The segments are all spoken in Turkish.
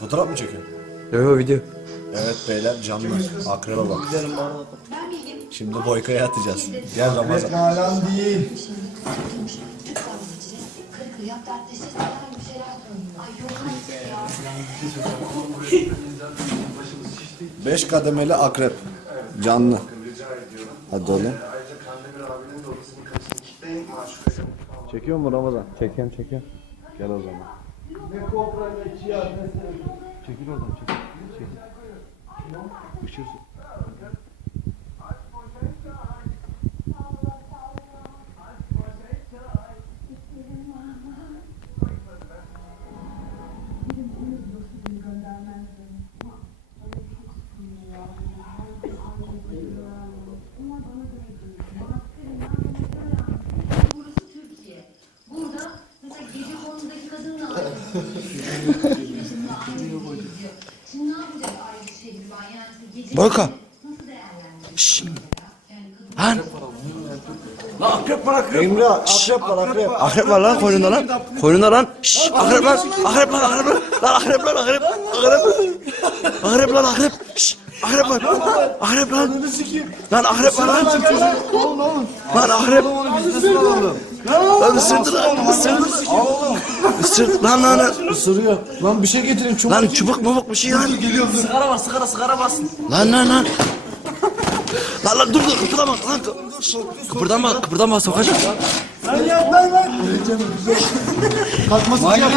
Fotoğraf mı çekiyorsun? Yok video. Evet beyler canlı. Akrebe bak. Şimdi boykaya atacağız. Gel Ramazan. Akrep nalan değil. Beş kademeli akrep. Canlı. Hadi oğlum. Çekiyor mu Ramazan? Çekiyorum, çekiyorum. Gel o zaman. çekil oradan, çekil. Çekil. Işıl. Boyka. Şşş. Han. La akrep var akrep. Emre akrep var akrep. Akrep var lan koyunda lan. Koyunda lan. Şşş akrep var. Akrep var akrep. Lan akrep lan akrep. Akrep. Akrep lan akrep. Şşş. Akrep var. Akrep lan. Lan akrep, akrep, var, akrep. var lan. Oğlum oğlum. Lan, de de lan. lan. akrep. Oğlum oğlum biz nasıl alalım? Lan ısırdı lan, ısırdı. Isırdı lan lan. Isırıyor. Lan bir şey getireyim çubuk. Lan çubuk mubuk bir şey et, lan. Sigara bas, sigara, sigara bas. Lan lan lan. lan lan dur dur, kıpırdanma lan. So kıpırdanma, kıpırdanma, sokacak. Lan ya, lan lan. Kalkmasın ya.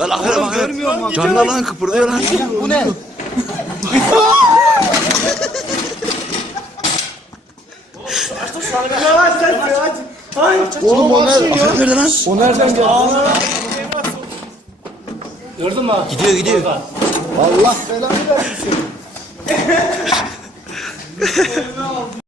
Lan ahire bak. Canına lan kıpırdıyor lan. Bu ne? Yavaş sen ya aç. Ay. Oğlum o nerede? Şey o nereden geldi? Gördün mü? Gidiyor gidiyor. Allah belanı versin. şey.